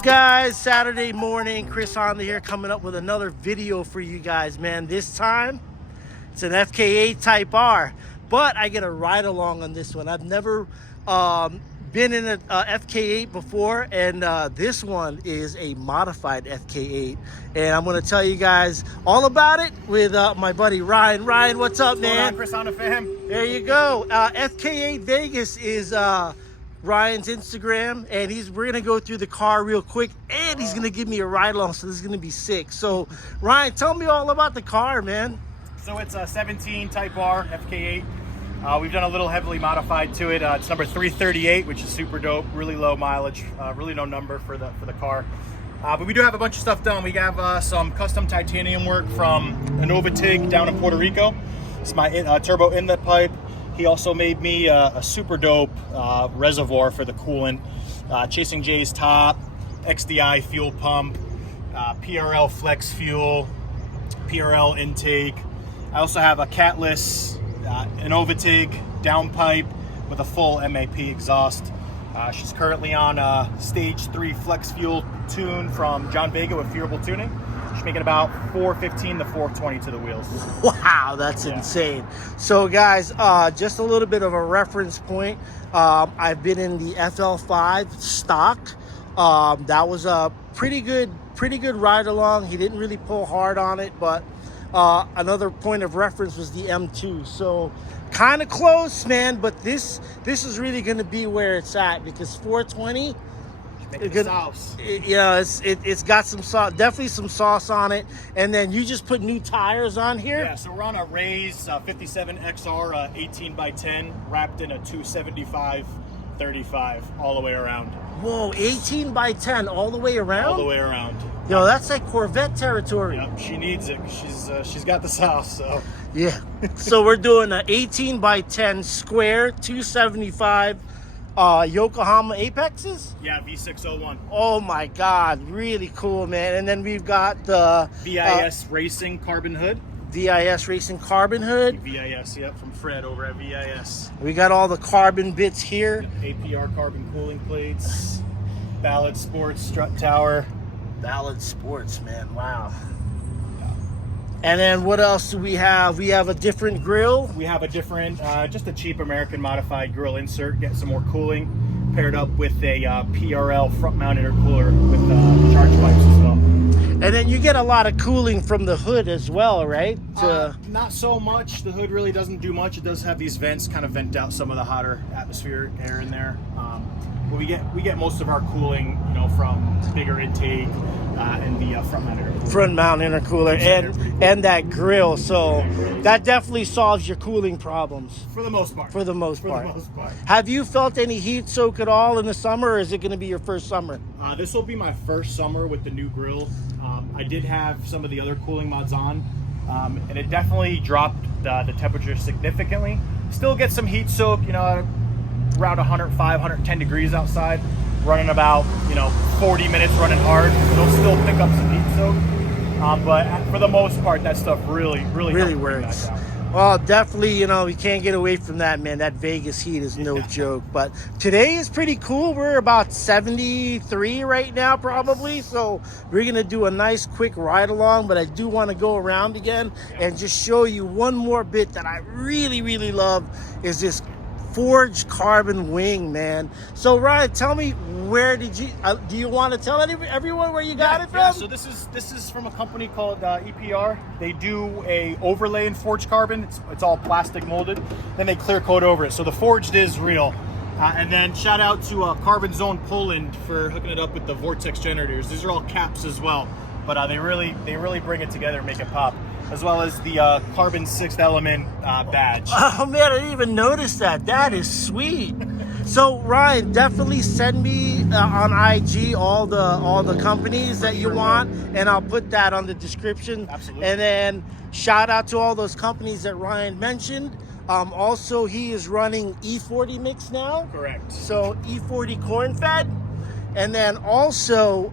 up, guys? Saturday morning, Chris Honda here, coming up with another video for you guys, man. This time it's an FK8 Type R, but I get a ride along on this one. I've never been in a FK8 before, and this one is a modified FK8, and I'm going to tell you guys all about it with my buddy Ryan. Ryan, what's up, man? What's going on, Chris Honda fam? There you go. FK8 Vegas is Ryan's Instagram, and we're gonna go through the car real quick, and he's gonna give me a ride along, so this is gonna be sick. So Ryan, tell me all about the car, man. So it's a 17 Type R FK8. We've done a little heavily modified to it. It's number 338, which is super dope, really low mileage, really no number for the car. But we do have a bunch of stuff done. We have some custom titanium work from Innova TIG down in Puerto Rico. It's my turbo inlet pipe. He also made me a super dope reservoir for the coolant, Chasing J's top, XDI fuel pump, PRL flex fuel, PRL intake. I also have a catless Innova TIG downpipe with a full MAP exhaust. She's currently on a stage 3 flex fuel tune from John Vega with Fuelable Tuning. She's making about 415 to 420 to the wheels. Wow, that's insane. So guys, just a little bit of a reference point. I've been in the FL5 stock. That was a pretty good ride along. He didn't really pull hard on it, but another point of reference was the M2. So kind of close, man, but this is really going to be where it's at, because 420, Sauce. It's got some sauce, definitely some sauce on it. And then you just put new tires on here. Yeah, so we're on a Rays 57 XR 18x10 wrapped in a 275/35 all the way around. Whoa, 18x10 all the way around? All the way around. Yo, that's like Corvette territory. Yep, she needs it. She's got the sauce, so. Yeah. So we're doing an 18x10 square 275 Yokohama Apexes? Yeah, V601. Oh my God, really cool, man. And then we've got the VIS Racing carbon hood. VIS Racing carbon hood. VIS, yep, from Fred over at VIS. We got all the carbon bits here. APR carbon cooling plates. Ballad Sports strut tower. Ballad Sports, man, wow. And then what else do we have? We have a different grill. We have a different, just a cheap American modified grill insert, get some more cooling, paired up with a PRL front-mount intercooler with charge pipes as well. And then you get a lot of cooling from the hood as well, right? Not so much. The hood really doesn't do much. It does have these vents, kind of vent out some of the hotter atmospheric air in there. But we get most of our cooling, from bigger intake and the front mount intercooler. And that grill. So that definitely solves your cooling problems. For the most part. For the most part. Have you felt any heat soak at all in the summer, or is it going to be your first summer? This will be my first summer with the new grill. I did have some of the other cooling mods on, and it definitely dropped the temperature significantly. Still get some heat soak, around 105, 110 degrees outside, running about 40 minutes running hard. It'll still pick up some heat soak, but for the most part, that stuff really works. Well, definitely, we can't get away from that, man. That Vegas heat is no joke. But today is pretty cool. We're about 73 right now, probably. So we're going to do a nice quick ride along. But I do want to go around again and just show you one more bit that I really love is this forged carbon wing, man. So Ryan, tell me, where did you do you want to tell everyone where you got it from? Yeah, so this is from a company called EPR. They do a overlay in forged carbon. It's all plastic molded, then they clear coat over it, so the forged is real. And then shout out to Carbon Zone Poland for hooking it up with the Vortex generators. These are all caps as well, but they really bring it together and make it pop, as well as the Carbon 6th Element badge. Oh man, I didn't even notice that. That is sweet. So Ryan, definitely send me on IG all the companies that you want, and I'll put that on the description. Absolutely. And then shout out to all those companies that Ryan mentioned. Also, he is running E40 mix now. Correct. So E40 corn fed, and then also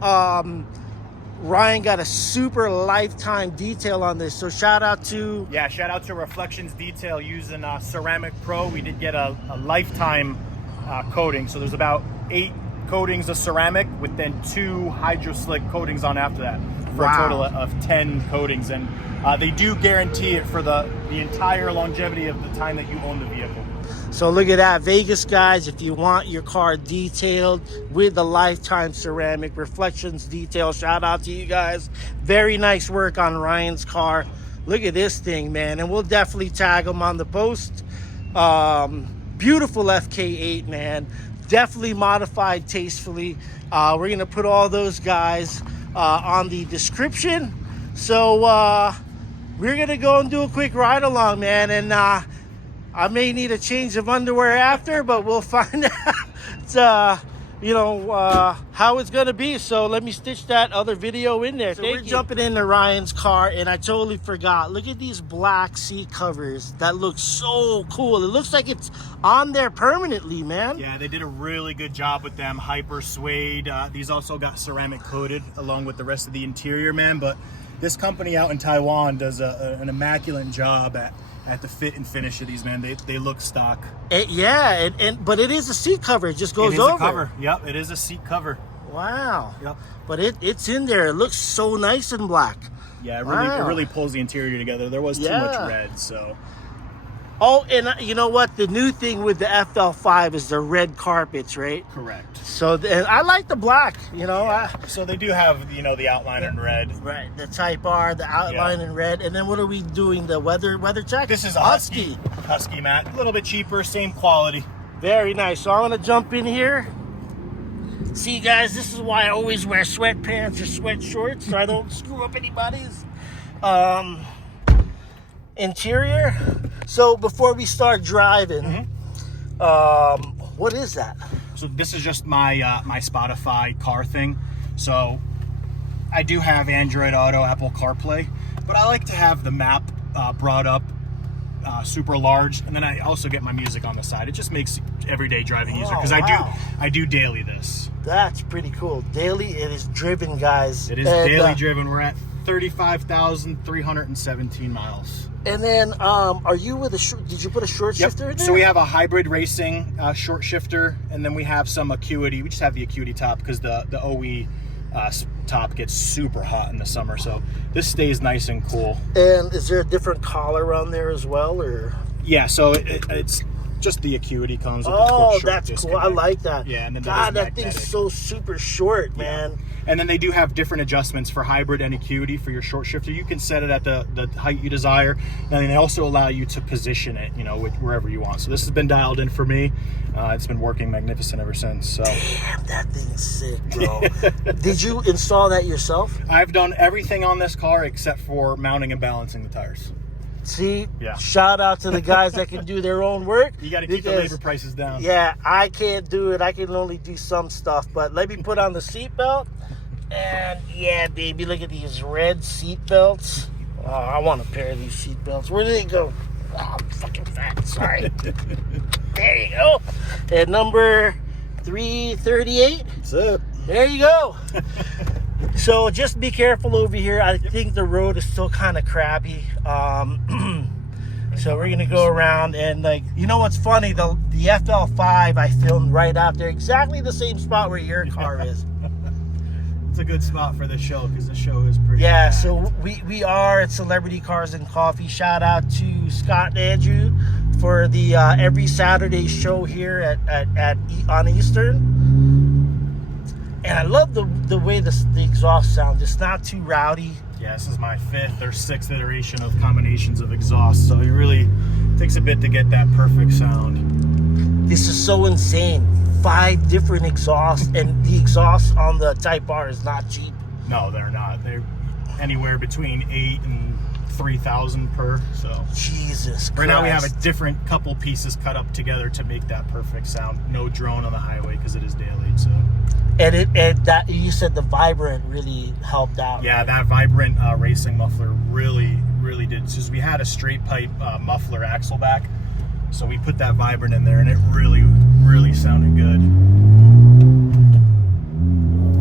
Ryan got a super lifetime detail on this, so shout out to Reflections Detail using Ceramic Pro. We did get a lifetime coating, so there's about 8 coatings of ceramic with then 2 hydro slick coatings on after that, for a total of 10 coatings. And they do guarantee it for the entire longevity of the time that you own the vehicle. So look at that, Vegas guys, if you want your car detailed with the lifetime ceramic reflections detail, shout out to you guys. Very nice work on Ryan's car. Look at this thing, man, and we'll definitely tag him on the post. Beautiful FK8, man. Definitely modified tastefully. We're gonna put all those guys on the description. So we're gonna go and do a quick ride along, man, and I may need a change of underwear after, but we'll find out, how it's gonna be. So let me stitch that other video in there. So we're jumping into Ryan's car, and I totally forgot. Look at these black seat covers. That looks so cool. It looks like it's on there permanently, man. Yeah, they did a really good job with them. Hyper suede. These also got ceramic coated along with the rest of the interior, man. But this company out in Taiwan does an immaculate job at the fit and finish of these, man. They look stock. But it is a seat cover. It just goes over. It is a cover. Yep, it is a seat cover. Wow. Yep. But it's in there. It looks so nice and black. Yeah, it really pulls the interior together. There was too much red, so. Oh, and you know what? The new thing with the FL5 is the red carpets, right? Correct. So I like the black, Yeah. So they do have, the outline in red. Right. The Type R, the outline in red. And then what are we doing? The weather check? This is a Husky mat. A little bit cheaper, same quality. Very nice. So I'm going to jump in here. See, guys, this is why I always wear sweatpants or sweat shorts so I don't screw up anybody's interior. So before we start driving, what is that? So this is just my my Spotify car thing. So I do have Android Auto, Apple CarPlay, but I like to have the map brought up super large, and then I also get my music on the side. It just makes everyday driving easier because I do daily this. That's pretty cool. Daily, it is driven, guys. It is daily driven. We're at 35,317 miles. And then, are you with did you put a short shifter in there? So we have a hybrid racing short shifter, and then we have some Acuity. We just have the Acuity top because the OE top gets super hot in the summer. So this stays nice and cool. And is there a different collar on there as well, or? Yeah, so it's just the Acuity comes with the that's cool. I like that. Yeah, and then God, that thing's so super short, man. And then they do have different adjustments for hybrid and Acuity for your short shifter. You can set it at the height you desire, and then they also allow you to position it, wherever you want. So this has been dialed in for me. It's been working magnificent ever since. So. Damn, that thing's sick, bro. Did you install that yourself? I've done everything on this car except for mounting and balancing the tires. See, shout out to the guys that can do their own work. You got to keep the labor prices down. Yeah, I can't do it. I can only do some stuff. But let me put on the seatbelt. And yeah, baby, look at these red seatbelts. Oh, I want a pair of these seatbelts. Where do they go? Oh, I'm fucking fat. Sorry. There you go. And number 338. That's it. There you go. So just be careful over here. I think the road is still kind of crappy. So we're gonna go around, and what's funny? The FL5 I filmed right out there, exactly the same spot where your car is. It's a good spot for the show because the show is pretty. Yeah, so we are at Celebrity Cars and Coffee. Shout out to Scott and Andrew for the every Saturday show here on Eastern. And I love the way the exhaust sounds. It's not too rowdy. Yeah, this is my 5th or 6th iteration of combinations of exhaust, so it really takes a bit to get that perfect sound. This is so insane. 5 different exhausts, and the exhaust on the Type R is not cheap. No, they're not. They're anywhere between 8 and 3,000 per. So Jesus Christ. Right now we have a different couple pieces cut up together to make that perfect sound. No drone on the highway because it is daily. So. And that you said the Vibrant really helped out. Yeah, right? That Vibrant racing muffler really did. Because we had a straight pipe muffler axle back, so we put that Vibrant in there, and it really sounded good.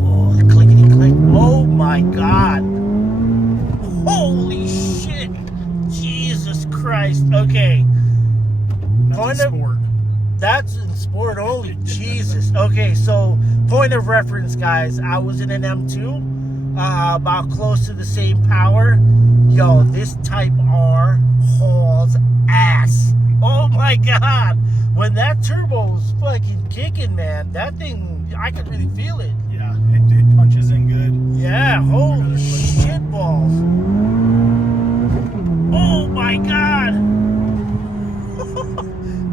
Oh, clickety click! Oh my God! Holy shit! Jesus Christ! Okay. That's a Sport. That's in sport only. Jesus. Okay, so point of reference, guys. I was in an M2, about close to the same power. Yo, this Type R hauls ass. Oh my God. When that turbo was fucking kicking, man, that thing, I could really feel it. Yeah, it punches in good. Yeah, holy shit balls. Oh my God.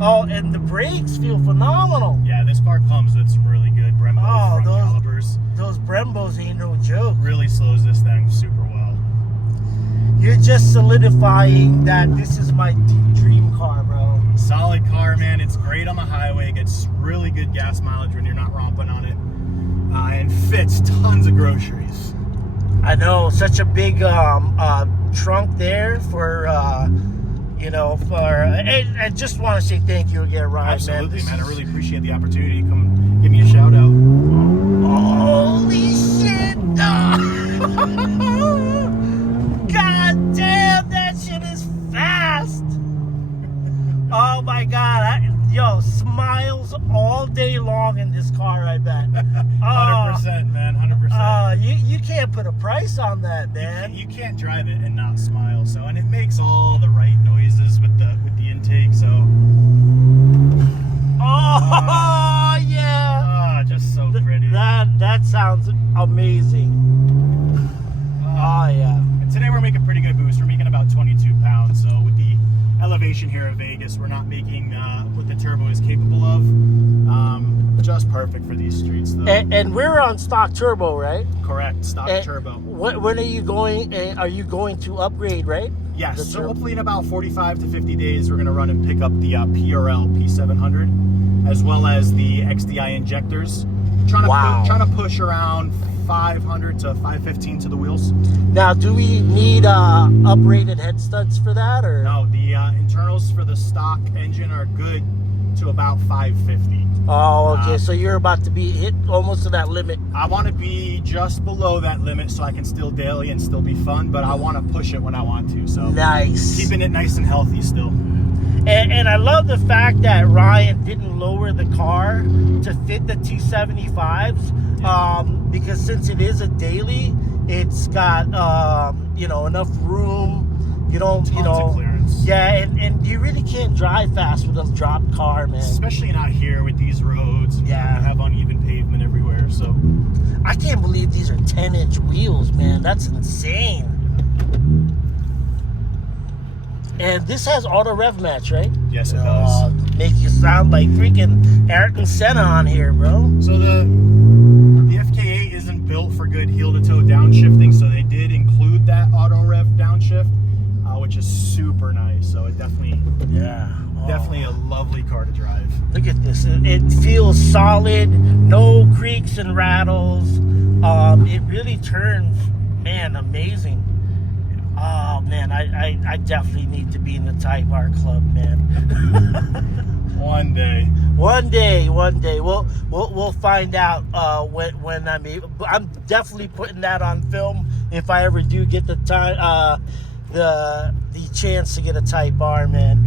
Oh, and the brakes feel phenomenal. Yeah, this car comes with some really good Brembo front calipers. Those Brembos ain't no joke. Really slows this thing super well. You're just solidifying that this is my dream car, bro. Solid car, man. It's great on the highway. Gets really good gas mileage when you're not romping on it. And fits tons of groceries. I know, such a big trunk there for... I just want to say thank you again, Ryan. Absolutely, man. I really appreciate the opportunity to come give me a shout out. Holy shit! God damn, that shit is fast! Oh my God. Smiles all day long in this car, I bet. 100%, man. 100%. You can't put a price on that, man. You can't drive it and not smile. So, and it makes all the right noises with the intake. So, yeah. Just so pretty. That sounds amazing. Yeah. And today we're making pretty good boost. We're making about 22 pounds. So with the elevation here at Vegas, we're not making what the turbo is capable of. Just perfect for these streets, though. And we're on stock turbo, right? Correct, stock turbo. When are you going? Are you going to upgrade, right? Yes. So hopefully in about 45 to 50 days, we're going to run and pick up the PRL P700, as well as the XDI injectors. Trying to push around 500 to 515 to the wheels. Now, do we need uprated head studs for that, or no? The internals for the stock engine are good to about 550. Oh, okay. So you're about to be hit almost to that limit. I want to be just below that limit so I can still daily and still be fun, but I want to push it when I want to. So nice, keeping it nice and healthy still. And I love the fact that Ryan didn't lower the car to fit the T75s, because since it is a daily, it's got enough room. You don't, Tons of clearance. Yeah, and you really can't drive fast with a dropped car, man. Especially not here with these roads. Yeah, we have uneven pavement everywhere. So I can't believe these are 10-inch wheels, man. That's insane. And this has auto rev match, right? Yes, it does. Make you sound like freaking Ayrton Senna on here, bro. So the FK8 isn't built for good heel-to-toe downshifting, so they did include that auto rev downshift, which is super nice. So it definitely a lovely car to drive. Look at this. It feels solid, no creaks and rattles. It really turns, man, amazing. Oh man, I definitely need to be in the Type R club, man. One day. We'll find out when I'm definitely putting that on film if I ever do get the time the chance to get a Type R, man.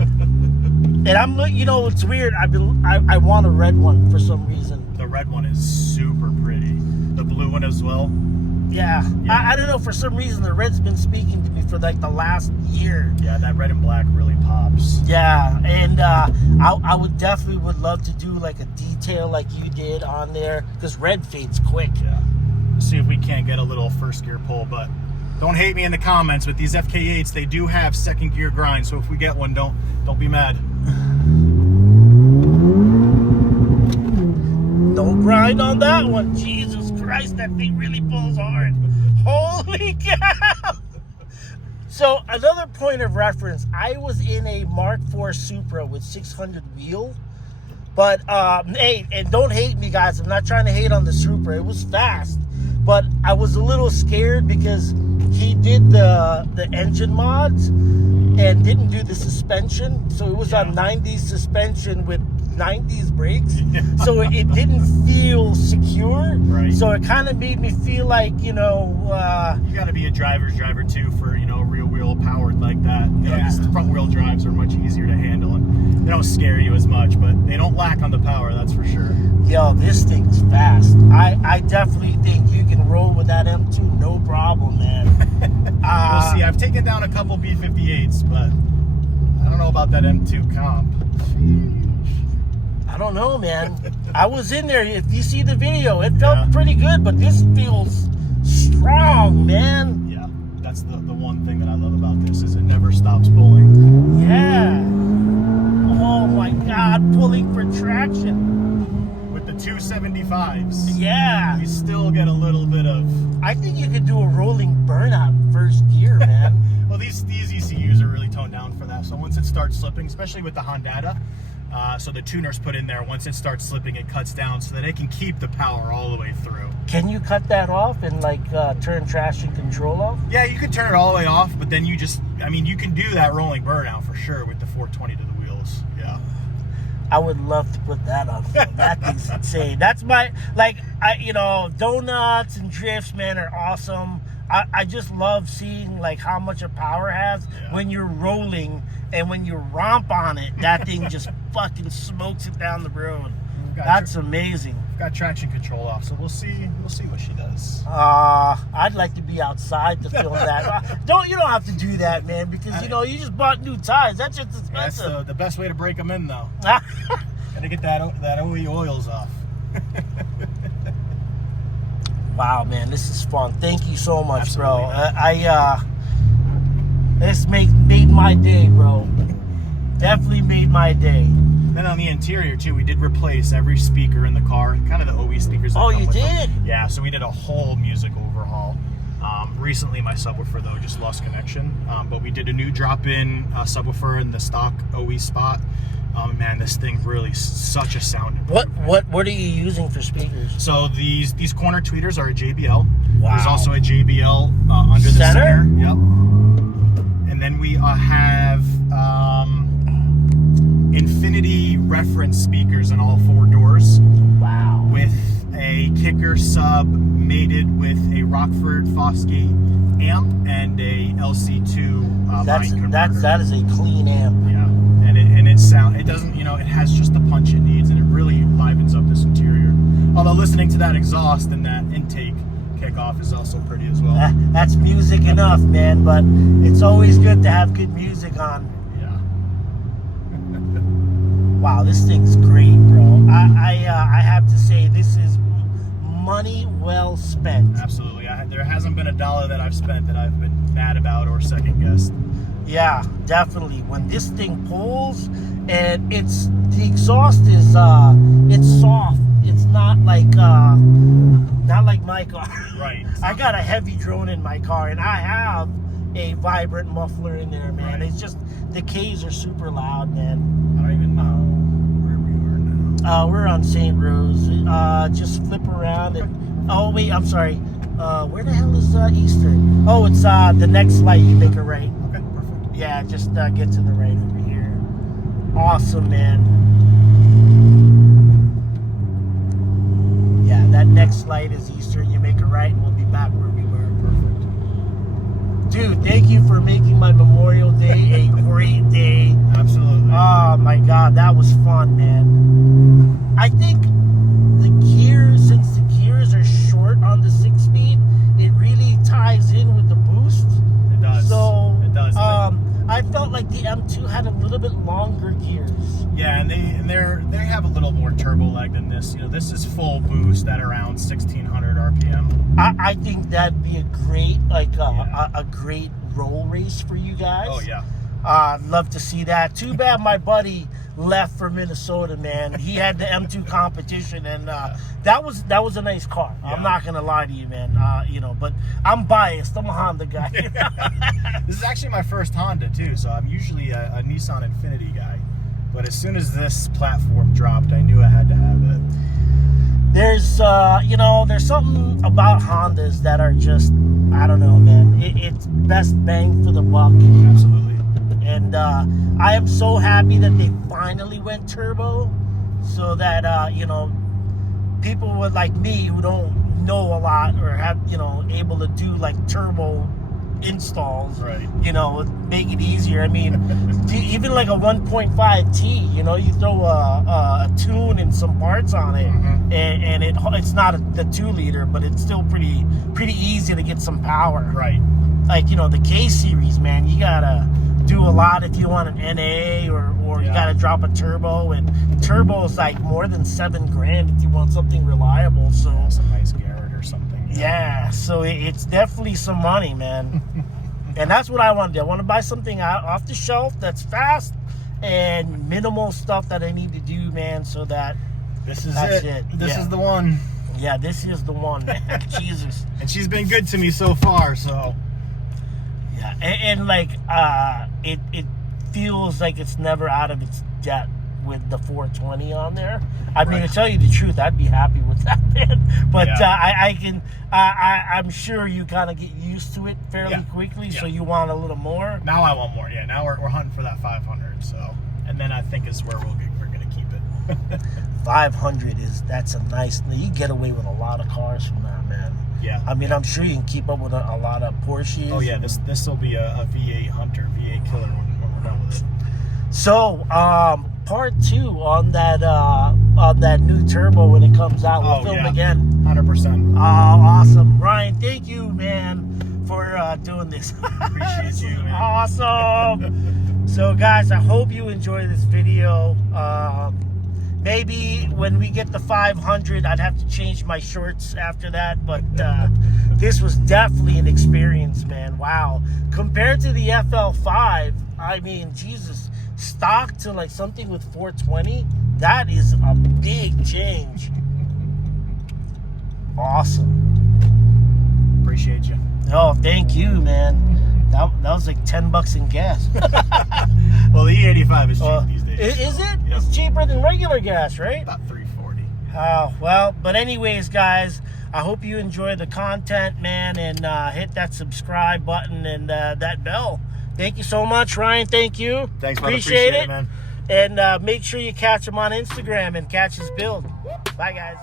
And I'm, it's weird. I want a red one for some reason. The red one is super pretty. The blue one as well. Yeah. I don't know, for some reason the red's been speaking to me for like the last year. Yeah, that red and black really pops. Yeah, and I would love to do like a detail like you did on there, because red fades quick. Yeah. See if we can't get a little first gear pull, but don't hate me in the comments. With these FK8s, they do have second gear grind, so if we get one, don't be mad. No grind on that one. Jesus Christ, that thing really pulls hard. Holy cow! So another point of reference, I was in a Mark IV Supra with 600 wheel, but hey, and don't hate me, guys. I'm not trying to hate on the Supra. It was fast, but I was a little scared because he did the engine mods, and didn't do the suspension, so it was on 90s suspension with 90s brakes, so it didn't feel secure. Right. So it kind of made me feel like, you got to be a driver's driver too for rear wheel powered like that. These front wheel drives are much easier to handle, and they don't scare you as much, but they don't lack on the power, that's for sure. Yo, this thing's fast. I definitely think you can roll with that M2 no problem, man. We'll see. I've taken down a couple B58s, but I don't know about that M2 comp. I don't know, man. I was in there. If you see the video, it felt pretty good, but this feels strong, man. Yeah, that's the one thing that I love about this is it never stops pulling. Yeah. Oh my God, pulling for traction. With the 275s. Yeah. You still get a little bit of... I think you could do a rolling burnout in first gear, man. Well, these ECUs are really toned down for that. So once it starts slipping, especially with the Hondata, so the tuners put in there, once it starts slipping, it cuts down so that it can keep the power all the way through. Can you cut that off and turn traction control off? Yeah, you can turn it all the way off, but then you can do that rolling burnout for sure with the 420 to the wheels. Yeah. I would love to put that on. That thing's insane. That's my, donuts and drifts, man, are awesome. I just love seeing how much a power has when you're rolling, and when you romp on it, that thing just fucking smokes it down the road. That's amazing. Got traction control off, so we'll see what she does. I'd like to be outside to film that. You don't have to do that, man, because you just bought new tires. That's just expensive. That's the best way to break them in, though. Gotta get that OE oils off. Wow, man, this is fun. Thank you so much, Absolutely, bro. This made my day, bro. Definitely made my day. Then on the interior too, we did replace every speaker in the car, kind of the OE speakers. Oh, you did? Yeah, so we did a whole music overhaul. Recently, my subwoofer though just lost connection, but we did a new drop-in subwoofer in the stock OE spot. Man, this thing really such a sound improvement. What are you using for speakers? So these corner tweeters are a JBL. Wow. There's also a JBL under the center. Yep. And then we have Infinity reference speakers in all four doors. Wow. With a kicker sub mated with a Rockford Fosgate amp and a LC2 line converter. That is a clean amp. Yeah. It doesn't, it has just the punch it needs, and it really livens up this interior. Although listening to that exhaust and that intake kickoff is also pretty as well. That's music enough, man, but it's always good to have good music on. Yeah. Wow, this thing's great, bro. I have to say, this is money well spent. Absolutely. There hasn't been a dollar that I've spent that I've been mad about or second guessed. Yeah, definitely. When this thing pulls, and the exhaust is it's soft. It's not like my car. Right. I got a heavy drone in my car, and I have a vibrant muffler in there, man. Right. It's just the K's are super loud, man. I don't even know where we are now. We're on St. Rose. Just flip around and wait, I'm sorry. Where the hell is Eastern? Oh, it's the next light. You make a right. Okay, perfect. Yeah, just get to the right over here. Awesome, man. Yeah, that next light is Eastern. You make a right, and we'll be back where we were. Perfect. Dude, thank you for making my Memorial Day a great day. Absolutely. Oh my God, that was fun, man. I think since the gears are short on the 6-speed, it really ties in with the boost. It does. So it does. I felt like the M2 had a little bit longer gears. Yeah, and they have a little more turbo lag than this. This is full boost at around 1600 RPM. I think that'd be a great a great roll race for you guys. Oh yeah. I'd love to see that. Too bad my buddy left for Minnesota, man. He had the M2 competition, and that was a nice car. Yeah. I'm not gonna lie to you, man. But I'm biased. I'm a Honda guy. This is actually my first Honda too, so I'm usually a Nissan Infiniti guy. But as soon as this platform dropped, I knew I had to have it. There's something about Hondas that are just, I don't know, man. It's best bang for the buck. Absolutely. And I am so happy that they finally went turbo, so that you know, people would like me who don't know a lot or have, you know, able to do like turbo installs, right, you know, make it easier. I mean, even like a 1.5T, you know, you throw a tune and some parts on it, and it's not the 2-liter, but it's still pretty easy to get some power. right. Like, you know, the K series, man, you gotta do a lot if you want an NA or you gotta drop a turbo, and turbo is like more than $7,000 if you want something reliable. So Some nice Garrett or something. yeah, so it's definitely some money, man. And that's what I want to do. I want to buy something off the shelf that's fast and minimal stuff that I need to do, man, so that This is that's it. it. This Yeah. is the one. Yeah, this is the one, man. Jesus. And she's been good to me so far, so. Yeah, and like it feels like it's never out of its depth with the 420 on there. I mean, to tell you the truth, I'd be happy with that, man. But I'm sure you kind of get used to it fairly quickly, so you want a little more. Now I want more. Yeah, now we're hunting for that 500. So, and then I think is where we're gonna keep it. 500 that's a nice. You get away with a lot of cars from that, man. Yeah. I mean, I'm sure you can keep up with a lot of Porsches. Oh yeah, this will be a V8 hunter, V8 killer when we're done with it. So, part 2 on that new turbo when it comes out. We'll film again. 100%. Oh, awesome, Ryan! Thank you, man, for doing this. Appreciate you, man. Awesome. So, guys, I hope you enjoy this video. Maybe when we get the 500, I'd have to change my shorts after that. But this was definitely an experience, man. Wow. Compared to the FL5, I mean, Jesus, stock to like something with 420, that is a big change. Awesome. Appreciate you. Oh, thank you, man. That was like $10 in gas. Well, the E85 is cheap these days. Is it? Yep. It's cheaper than regular gas, right? About $3.40. Oh, well, but anyways, guys, I hope you enjoy the content, man, and hit that subscribe button and that bell. Thank you so much, Ryan. Thank you. Thanks, man. Appreciate it, man. And make sure you catch him on Instagram and catch his build. Bye, guys.